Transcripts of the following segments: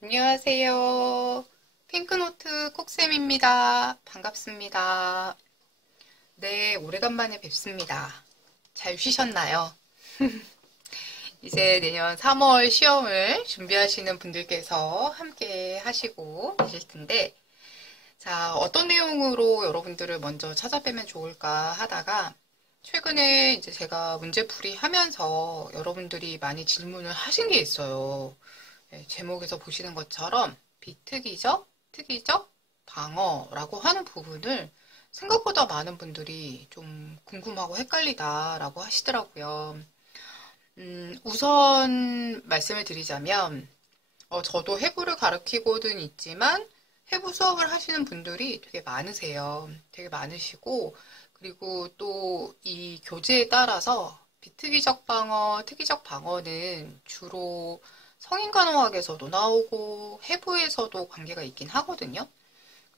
안녕하세요. 핑크노트 콕쌤입니다. 반갑습니다. 네, 오래간만에 뵙습니다. 잘 쉬셨나요? 이제 내년 3월 시험을 준비하시는 분들께서 함께 하시고 계실 텐데, 자, 어떤 내용으로 여러분들을 먼저 찾아뵈면 좋을까 하다가, 최근에 이제 제가 문제풀이 하면서 여러분들이 많이 질문을 하신 게 있어요. 네, 제목에서 보시는 것처럼 비특이적, 특이적 방어라고 하는 부분을 생각보다 많은 분들이 좀 궁금하고 헷갈리다라고 하시더라고요. 우선 말씀을 드리자면, 저도 해부를 가르치고는 있지만, 해부 수업을 하시는 분들이 되게 많으세요. 되게 많으시고, 그리고 또 이 교재에 따라서 비특이적 방어, 특이적 방어는 주로 성인간호학에서도 나오고 해부에서도 관계가 있긴 하거든요.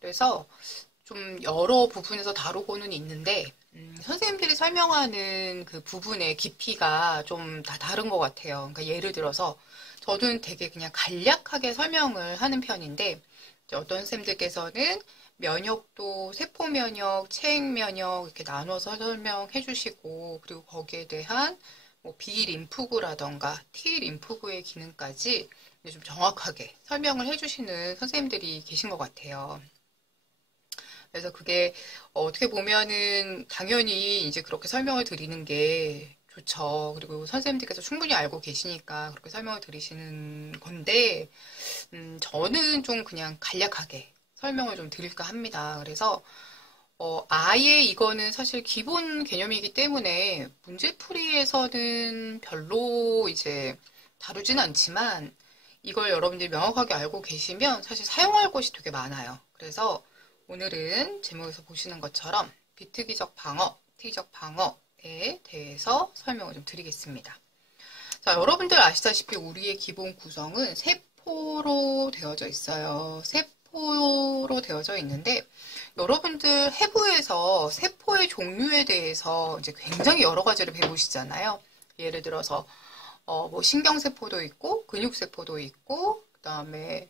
그래서 좀 여러 부분에서 다루고는 있는데 선생님들이 설명하는 그 부분의 깊이가 좀 다 다른 것 같아요. 그러니까 예를 들어서 저는 되게 그냥 간략하게 설명을 하는 편인데 이제 어떤 선생님들께서는 면역도 세포 면역, 체액 면역 이렇게 나눠서 설명해 주시고 그리고 거기에 대한 뭐 비림프구라던가 T림프구의 기능까지 좀 정확하게 설명을 해주시는 선생님들이 계신 것 같아요. 그래서 그게 어떻게 보면은 당연히 이제 그렇게 설명을 드리는 게 좋죠. 그리고 선생님들께서 충분히 알고 계시니까 그렇게 설명을 드리시는 건데, 저는 좀 그냥 간략하게 설명을 좀 드릴까 합니다. 그래서 아예 이거는 사실 기본 개념이기 때문에 문제풀이에서는 별로 이제 다루진 않지만 이걸 여러분들이 명확하게 알고 계시면 사실 사용할 것이 되게 많아요. 그래서 오늘은 제목에서 보시는 것처럼 비특이적 방어, 특이적 방어에 대해서 설명을 좀 드리겠습니다. 자, 여러분들 아시다시피 우리의 기본 구성은 세포로 되어져 있어요. 세포로 되어져 있는데 여러분들 해부에서 세포의 종류에 대해서 이제 굉장히 여러 가지를 배우시잖아요. 예를 들어서 뭐 신경세포도 있고 근육세포도 있고 그다음에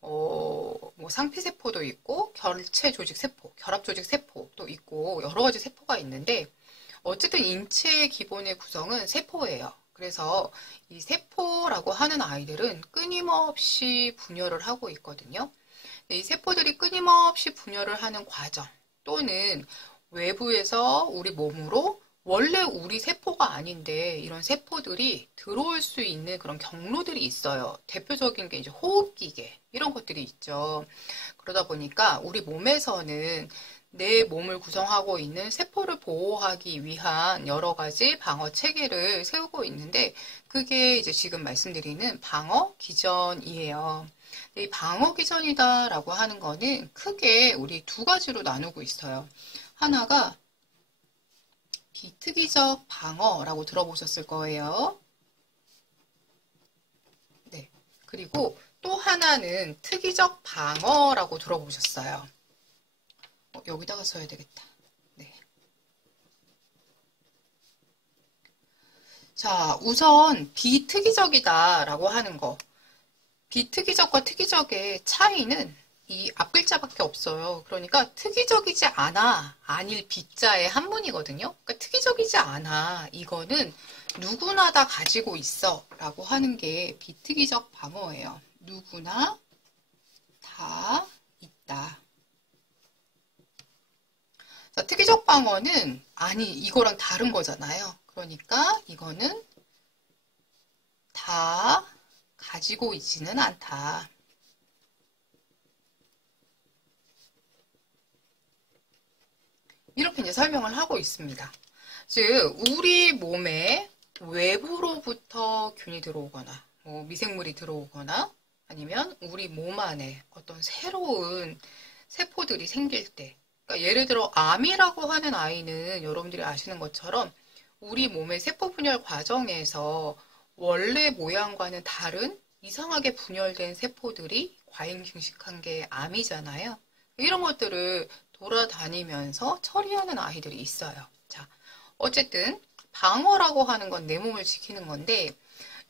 뭐 상피세포도 있고 결체조직세포, 결합조직세포도 있고 여러 가지 세포가 있는데 어쨌든 인체의 기본의 구성은 세포예요. 그래서 이 세포라고 하는 아이들은 끊임없이 분열을 하고 있거든요. 이 세포들이 끊임없이 분열을 하는 과정 또는 외부에서 우리 몸으로 원래 우리 세포가 아닌데 이런 세포들이 들어올 수 있는 그런 경로들이 있어요. 대표적인 게 이제 호흡기계 이런 것들이 있죠. 그러다 보니까 우리 몸에서는 내 몸을 구성하고 있는 세포를 보호하기 위한 여러 가지 방어 체계를 세우고 있는데 그게 이제 지금 말씀드리는 방어 기전이에요. 이 방어 기전이다라고 하는 거는 크게 우리 두 가지로 나누고 있어요. 하나가 비특이적 방어라고 들어보셨을 거예요. 네. 그리고 또 하나는 특이적 방어라고 들어보셨어요. 여기다가 써야 되겠다. 네. 자, 우선 비특이적이다라고 하는 거. 비특이적과 특이적의 차이는 이 앞글자밖에 없어요. 그러니까 특이적이지 않아, 아닐 비자의 한문이거든요. 그러니까 특이적이지 않아, 이거는 누구나 다 가지고 있어 라고 하는 게 비특이적 방어예요. 누구나 다 있다. 자, 특이적 방어는 아니, 이거랑 다른 거잖아요. 그러니까 이거는 다 가지고 있지는 않다. 이렇게 이제 설명을 하고 있습니다. 즉, 우리 몸에 외부로부터 균이 들어오거나, 뭐 미생물이 들어오거나, 아니면 우리 몸 안에 어떤 새로운 세포들이 생길 때, 그러니까 예를 들어 암이라고 하는 아이는 여러분들이 아시는 것처럼 우리 몸의 세포 분열 과정에서 원래 모양과는 다른 이상하게 분열된 세포들이 과잉증식한 게 암이잖아요. 이런 것들을 돌아다니면서 처리하는 아이들이 있어요. 자, 어쨌든 방어라고 하는 건 내 몸을 지키는 건데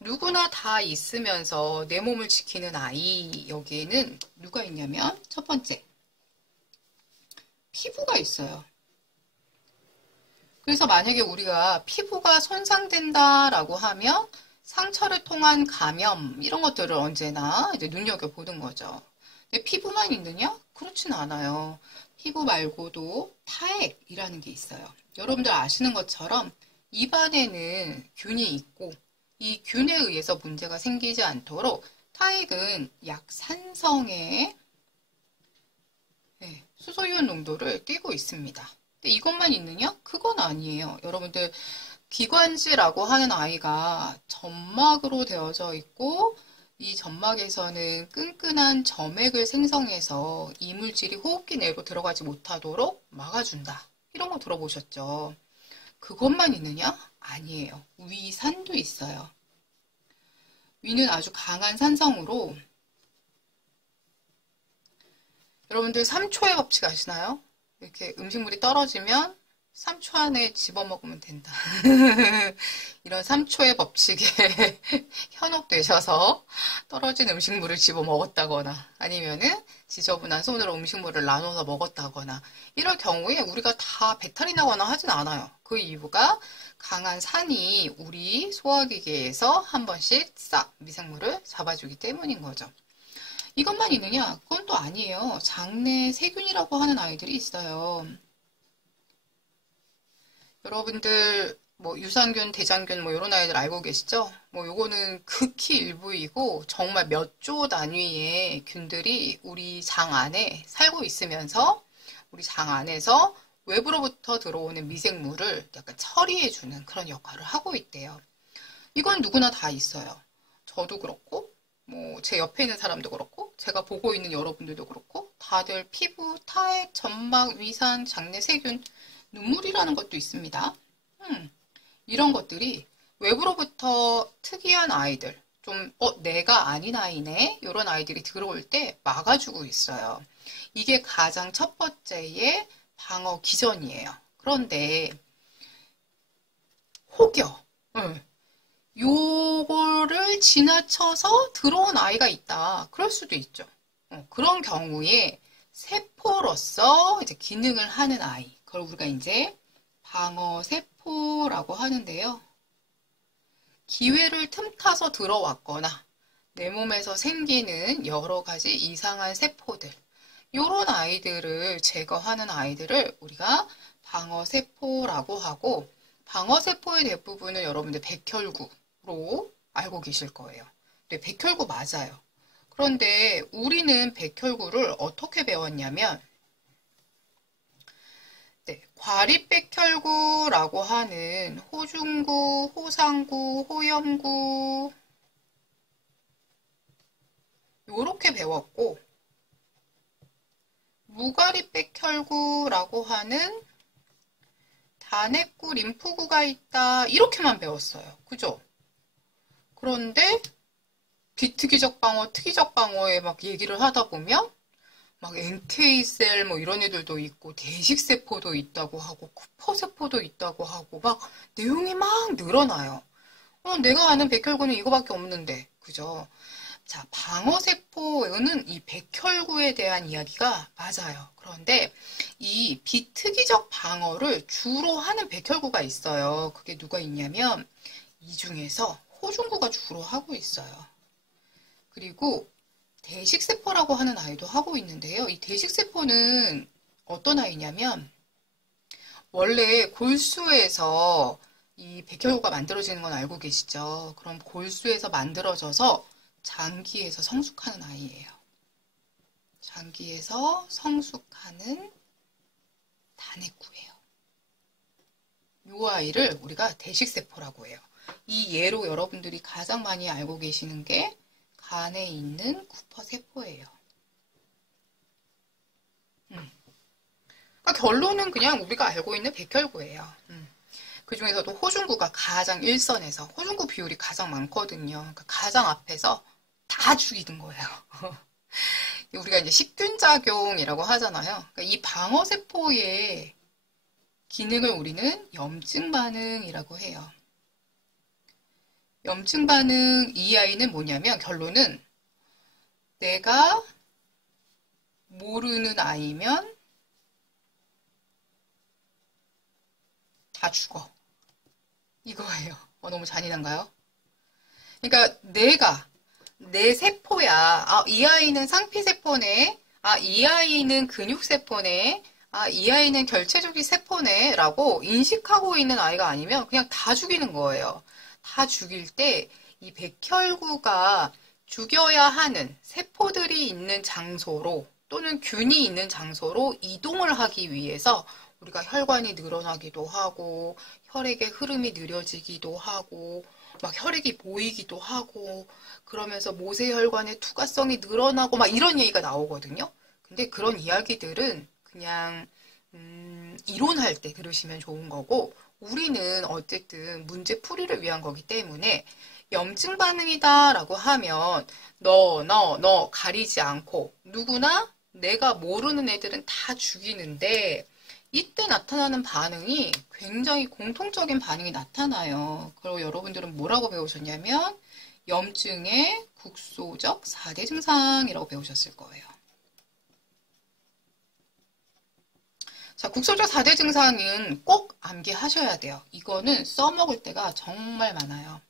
누구나 다 있으면서 내 몸을 지키는 아이, 여기에는 누가 있냐면 첫 번째, 피부가 있어요. 그래서 만약에 우리가 피부가 손상된다라고 하면 상처를 통한 감염 이런 것들을 언제나 이제 눈여겨보는 거죠. 근데 피부만 있느냐? 그렇진 않아요. 피부 말고도 타액이라는 게 있어요. 여러분들 아시는 것처럼 입안에는 균이 있고 이 균에 의해서 문제가 생기지 않도록 타액은 약산성의 수소이온 농도를 띠고 있습니다. 근데 이것만 있느냐? 그건 아니에요. 여러분들 기관지라고 하는 아이가 점막으로 되어져 있고 이 점막에서는 끈끈한 점액을 생성해서 이물질이 호흡기 내로 들어가지 못하도록 막아준다. 이런 거 들어보셨죠? 그것만 있느냐? 아니에요. 위산도 있어요. 위는 아주 강한 산성으로 여러분들 3초의 법칙 아시나요? 이렇게 음식물이 떨어지면 3초 안에 집어먹으면 된다. 이런 3초의 법칙에 현혹되셔서 떨어진 음식물을 집어먹었다거나 아니면은 지저분한 손으로 음식물을 나눠서 먹었다거나 이럴 경우에 우리가 다 배탈이 나거나 하진 않아요. 그 이유가 강한 산이 우리 소화기계에서 한 번씩 싹 미생물을 잡아주기 때문인 거죠. 이것만 있느냐? 그건 또 아니에요. 장내 세균이라고 하는 아이들이 있어요. 여러분들 뭐 유산균, 대장균 뭐 이런 아이들 알고 계시죠? 뭐 요거는 극히 일부이고 정말 몇 조 단위의 균들이 우리 장 안에 살고 있으면서 우리 장 안에서 외부로부터 들어오는 미생물을 약간 처리해주는 그런 역할을 하고 있대요. 이건 누구나 다 있어요. 저도 그렇고 뭐 제 옆에 있는 사람도 그렇고 제가 보고 있는 여러분들도 그렇고 다들 피부, 타액, 점막, 위산, 장내 세균, 눈물이라는 것도 있습니다. 이런 것들이 외부로부터 특이한 아이들, 좀 내가 아닌 아이네 이런 아이들이 들어올 때 막아주고 있어요. 이게 가장 첫 번째의 방어 기전이에요. 그런데 혹여 요거를 지나쳐서 들어온 아이가 있다. 그럴 수도 있죠. 그런 경우에 세포로서 이제 기능을 하는 아이. 그걸 우리가 이제 방어세포라고 하는데요. 기회를 틈타서 들어왔거나 내 몸에서 생기는 여러 가지 이상한 세포들. 요런 아이들을 제거하는 아이들을 우리가 방어세포라고 하고 방어세포의 대부분은 여러분들 백혈구로 알고 계실 거예요. 네, 백혈구 맞아요. 그런데 우리는 백혈구를 어떻게 배웠냐면 과립백혈구라고 하는 호중구, 호상구, 호염구 요렇게 배웠고 무과립백혈구라고 하는 단핵구, 림프구가 있다 이렇게만 배웠어요. 그죠? 그런데 비특이적 방어, 특이적 방어에 막 얘기를 하다 보면 막 NK셀 뭐 이런 애들도 있고 대식세포도 있다고 하고 쿠퍼세포도 있다고 하고 막 내용이 막 늘어나요. 내가 아는 백혈구는 이거밖에 없는데 그죠? 자, 방어세포는 이 백혈구에 대한 이야기가 맞아요. 그런데 이 비특이적 방어를 주로 하는 백혈구가 있어요. 그게 누가 있냐면 이 중에서 호중구가 주로 하고 있어요. 그리고 대식세포라고 하는 아이도 하고 있는데요. 이 대식세포는 어떤 아이냐면 원래 골수에서 이 백혈구가 만들어지는 건 알고 계시죠? 그럼 골수에서 만들어져서 장기에서 성숙하는 아이예요. 장기에서 성숙하는 단핵구예요. 이 아이를 우리가 대식세포라고 해요. 이 예로 여러분들이 가장 많이 알고 계시는 게 간에 있는 쿠퍼세포예요. 그러니까 결론은 그냥 우리가 알고 있는 백혈구예요. 그 중에서도 호중구가 가장 일선에서 호중구 비율이 가장 많거든요. 그러니까 가장 앞에서 다 죽이는 거예요. 우리가 이제 식균작용이라고 하잖아요. 그러니까 이 방어세포의 기능을 우리는 염증 반응이라고 해요. 염증 반응 이 아이는 뭐냐면 결론은 내가 모르는 아이면 다 죽어. 이거예요. 너무 잔인한가요? 그러니까 내 세포야. 이 아이는 상피세포네. 이 아이는 근육세포네. 이 아이는 결체적인 세포네. 라고 인식하고 있는 아이가 아니면 그냥 다 죽이는 거예요. 다 죽일 때 이 백혈구가 죽여야 하는 세포들이 있는 장소로 또는 균이 있는 장소로 이동을 하기 위해서 우리가 혈관이 늘어나기도 하고 혈액의 흐름이 느려지기도 하고 막 혈액이 보이기도 하고 그러면서 모세혈관의 투과성이 늘어나고 막 이런 얘기가 나오거든요. 근데 그런 이야기들은 그냥 이론할 때 들으시면 좋은 거고 우리는 어쨌든 문제 풀이를 위한 거기 때문에 염증 반응이다 라고 하면 너 가리지 않고 누구나 내가 모르는 애들은 다 죽이는데 이때 나타나는 반응이 굉장히 공통적인 반응이 나타나요. 그리고 여러분들은 뭐라고 배우셨냐면 염증의 국소적 4대 증상이라고 배우셨을 거예요. 자, 국소적 4대 증상은 꼭 암기하셔야 돼요. 이거는 써먹을 때가 정말 많아요.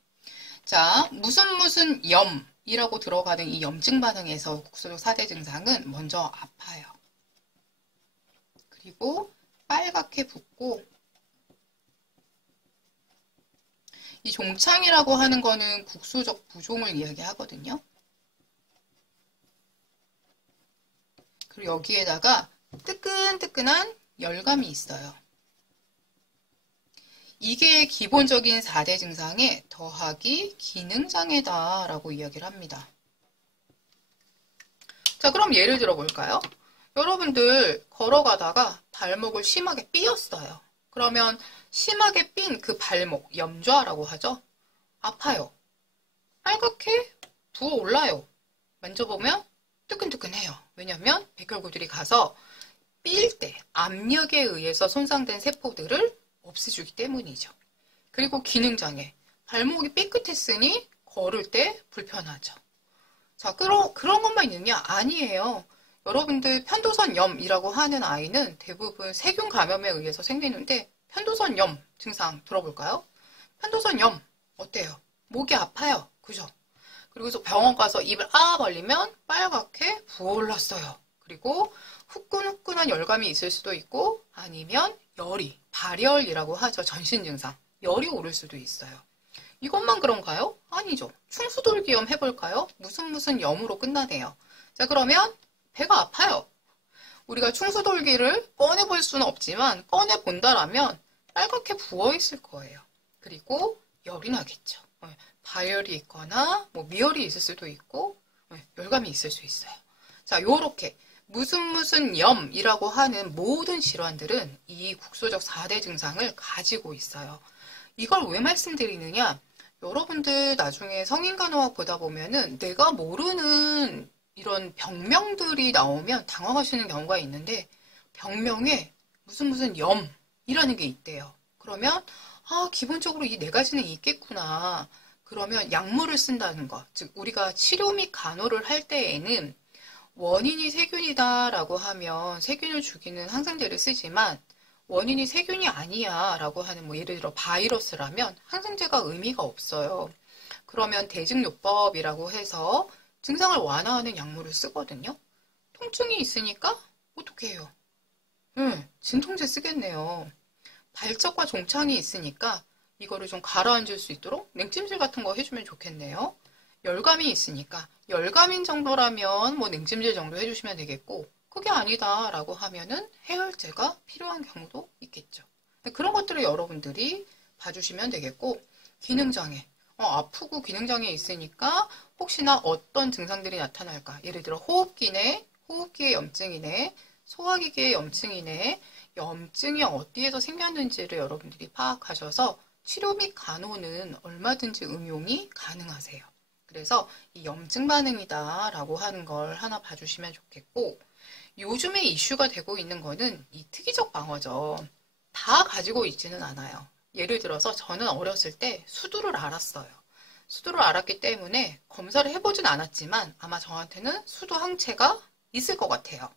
자, 무슨 염이라고 들어가는 이 염증 반응에서 국소적 4대 증상은 먼저 아파요. 그리고 빨갛게 붓고 이 종창이라고 하는 거는 국소적 부종을 이야기하거든요. 그리고 여기에다가 뜨끈뜨끈한 열감이 있어요. 이게 기본적인 4대 증상에 더하기 기능장애다라고 이야기를 합니다. 자, 그럼 예를 들어 볼까요? 여러분들 걸어가다가 발목을 심하게 삐었어요. 그러면 심하게 삔 그 발목, 염좌라고 하죠? 아파요. 빨갛게 부어올라요. 만져보면 뜨끈뜨끈해요. 왜냐하면 백혈구들이 가서 삘 때 압력에 의해서 손상된 세포들을 없애주기 때문이죠. 그리고 기능장애. 발목이 삐끗했으니 걸을 때 불편하죠. 자, 그런 것만 있느냐? 아니에요. 여러분들 편도선염이라고 하는 아이는 대부분 세균 감염에 의해서 생기는데 편도선염 증상 들어볼까요? 편도선염 어때요? 목이 아파요. 그죠? 그리고 병원 가서 입을 벌리면 빨갛게 부어올랐어요. 그리고 후끈후끈한 열감이 있을 수도 있고 아니면 열이, 발열이라고 하죠. 전신 증상. 열이 오를 수도 있어요. 이것만 그런가요? 아니죠. 충수돌기염 해볼까요? 무슨 염으로 끝나네요. 자, 그러면 배가 아파요. 우리가 충수돌기를 꺼내볼 수는 없지만 꺼내본다라면 빨갛게 부어있을 거예요. 그리고 열이 나겠죠. 발열이 있거나 미열이 있을 수도 있고 열감이 있을 수 있어요. 자, 요렇게 무슨 염이라고 하는 모든 질환들은 이 국소적 4대 증상을 가지고 있어요. 이걸 왜 말씀드리느냐? 여러분들 나중에 성인간호학 보다 보면은 내가 모르는 이런 병명들이 나오면 당황하시는 경우가 있는데 병명에 무슨 염이라는 게 있대요. 그러면 기본적으로 이 네 가지는 있겠구나. 그러면 약물을 쓴다는 것. 즉 우리가 치료 및 간호를 할 때에는 원인이 세균이다라고 하면 세균을 죽이는 항생제를 쓰지만 원인이 세균이 아니야 라고 하는 예를 들어 바이러스라면 항생제가 의미가 없어요. 그러면 대증요법이라고 해서 증상을 완화하는 약물을 쓰거든요. 통증이 있으니까 어떻게 해요? 진통제 쓰겠네요. 발적과 종창이 있으니까 이거를 좀 가라앉을 수 있도록 냉찜질 같은 거 해주면 좋겠네요. 열감이 있으니까 열감인 정도라면 냉찜질 정도 해주시면 되겠고 그게 아니다 라고 하면은 해열제가 필요한 경우도 있겠죠. 그런 것들을 여러분들이 봐주시면 되겠고 기능장애. 아프고 기능장애 있으니까 혹시나 어떤 증상들이 나타날까? 예를 들어 호흡기의 염증이네, 소화기계의 염증이네, 염증이 어디에서 생겼는지를 여러분들이 파악하셔서 치료 및 간호는 얼마든지 응용이 가능하세요. 그래서 이 염증 반응이다 라고 하는 걸 하나 봐주시면 좋겠고 요즘에 이슈가 되고 있는 거는 이 특이적 방어죠. 다 가지고 있지는 않아요. 예를 들어서 저는 어렸을 때 수두를 앓았어요. 수도를 알았기 때문에 검사를 해보진 않았지만 아마 저한테는 수도 항체가 있을 것 같아요.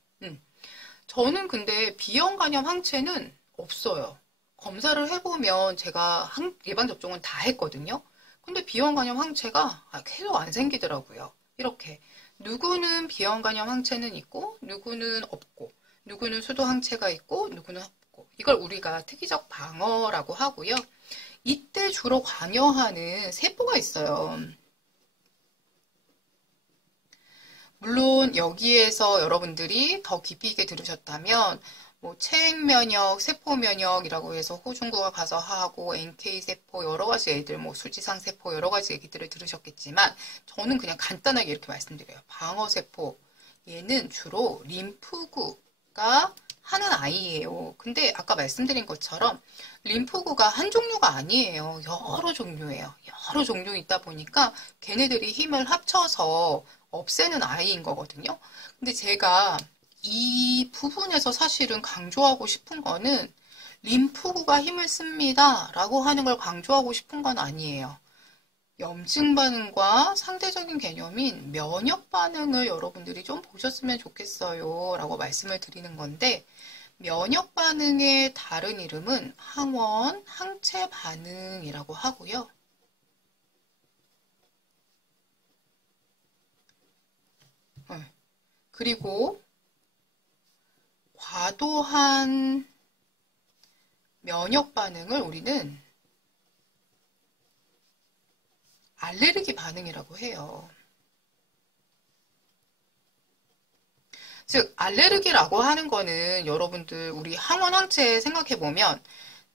저는 근데 B형 간염 항체는 없어요. 검사를 해보면 제가 예방접종은 다 했거든요. 근데 B형 간염 항체가 계속 안 생기더라고요. 이렇게 누구는 B형 간염 항체는 있고 누구는 없고 누구는 수도 항체가 있고 누구는 없고 이걸 우리가 특이적 방어라고 하고요. 이때 주로 관여하는 세포가 있어요. 물론 여기에서 여러분들이 더 깊이 있게 들으셨다면 뭐 체액면역, 세포면역이라고 해서 호중구가 가서 하고 NK세포 여러 가지 애들 뭐 수지상세포 여러 가지 얘기들을 들으셨겠지만 저는 그냥 간단하게 이렇게 말씀드려요. 방어세포 얘는 주로 림프구가 하는 아이예요. 근데 아까 말씀드린 것처럼 림프구가 한 종류가 아니에요. 여러 종류예요. 여러 종류 있다 보니까 걔네들이 힘을 합쳐서 없애는 아이인 거거든요. 근데 제가 이 부분에서 사실은 강조하고 싶은 거는 림프구가 힘을 씁니다 라고 하는 걸 강조하고 싶은 건 아니에요. 염증 반응과 상대적인 개념인 면역 반응을 여러분들이 좀 보셨으면 좋겠어요 라고 말씀을 드리는 건데 면역 반응의 다른 이름은 항원, 항체 반응이라고 하고요. 그리고 과도한 면역 반응을 우리는 알레르기 반응이라고 해요. 즉 알레르기라고 하는 거는 여러분들 우리 항원 항체 생각해보면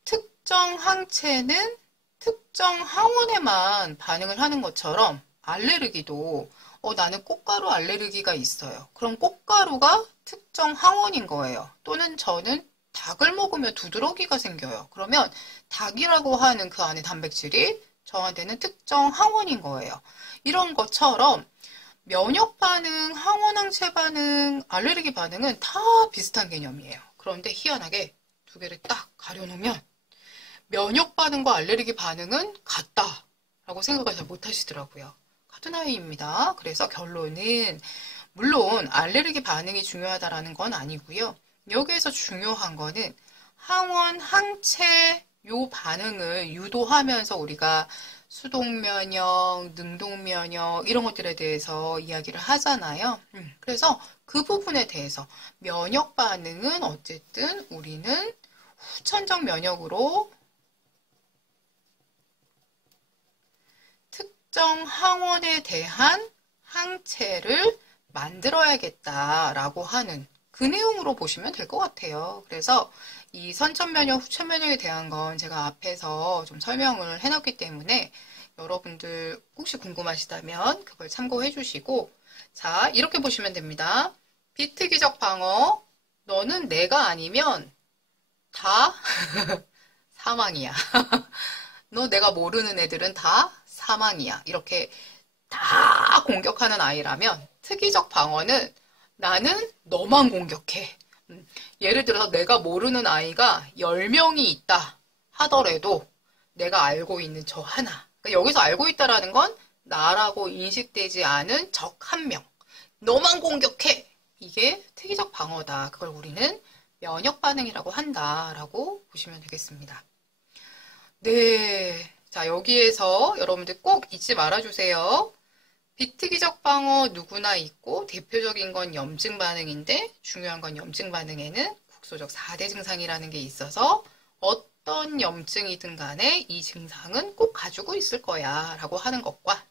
특정 항체는 특정 항원에만 반응을 하는 것처럼 알레르기도 나는 꽃가루 알레르기가 있어요. 그럼 꽃가루가 특정 항원인 거예요. 또는 저는 닭을 먹으면 두드러기가 생겨요. 그러면 닭이라고 하는 그 안에 단백질이 저한테는 특정 항원인 거예요. 이런 것처럼 면역 반응, 항원 항체 반응, 알레르기 반응은 다 비슷한 개념이에요. 그런데 희한하게 두 개를 딱 가려놓으면 면역 반응과 알레르기 반응은 같다라고 생각을 잘 못하시더라고요. 같은 아이입니다. 그래서 결론은 물론 알레르기 반응이 중요하다라는 건 아니고요. 여기에서 중요한 거는 항원, 항체 요 반응을 유도하면서 우리가 수동면역, 능동면역 이런 것들에 대해서 이야기를 하잖아요. 그래서 그 부분에 대해서 면역 반응은 어쨌든 우리는 후천적 면역으로 특정 항원에 대한 항체를 만들어야겠다라고 하는 그 내용으로 보시면 될 것 같아요. 그래서 이 선천면역, 후천면역에 대한 건 제가 앞에서 좀 설명을 해놨기 때문에 여러분들 혹시 궁금하시다면 그걸 참고해 주시고 자, 이렇게 보시면 됩니다. 비특이적 방어, 너는 내가 아니면 다 사망이야. 너 내가 모르는 애들은 다 사망이야. 이렇게 다 공격하는 아이라면 특이적 방어는 나는 너만 공격해. 예를 들어서 내가 모르는 아이가 10명이 있다 하더라도 내가 알고 있는 저 하나. 그러니까 여기서 알고 있다라는 건 나라고 인식되지 않은 적 한 명. 너만 공격해. 이게 특이적 방어다. 그걸 우리는 면역 반응이라고 한다라고 보시면 되겠습니다. 네. 자, 여기에서 여러분들 꼭 잊지 말아주세요. 비특이적 방어 누구나 있고 대표적인 건 염증 반응인데 중요한 건 염증 반응에는 국소적 4대 증상이라는 게 있어서 어떤 염증이든 간에 이 증상은 꼭 가지고 있을 거야 라고 하는 것과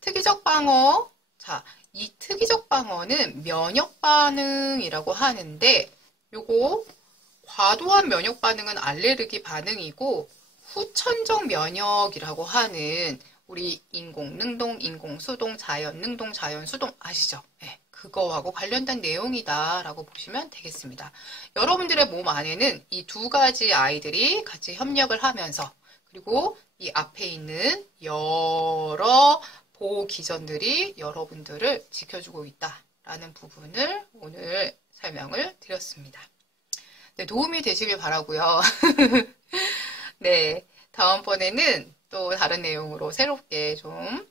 특이적 방어, 자, 이 특이적 방어는 면역 반응이라고 하는데 요거 과도한 면역 반응은 알레르기 반응이고 후천적 면역이라고 하는 우리 인공, 능동, 인공, 수동, 자연, 능동, 자연, 수동 아시죠? 네, 그거하고 관련된 내용이다라고 보시면 되겠습니다. 여러분들의 몸 안에는 이 두 가지 아이들이 같이 협력을 하면서 그리고 이 앞에 있는 여러 보호 기전들이 여러분들을 지켜주고 있다라는 부분을 오늘 설명을 드렸습니다. 네, 도움이 되시길 바라고요. 네, 다음번에는 또 다른 내용으로 새롭게 좀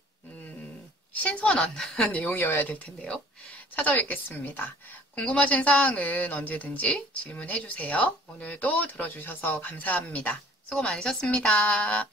신선한 내용이어야 될 텐데요. 찾아뵙겠습니다. 궁금하신 사항은 언제든지 질문해 주세요. 오늘도 들어주셔서 감사합니다. 수고 많으셨습니다.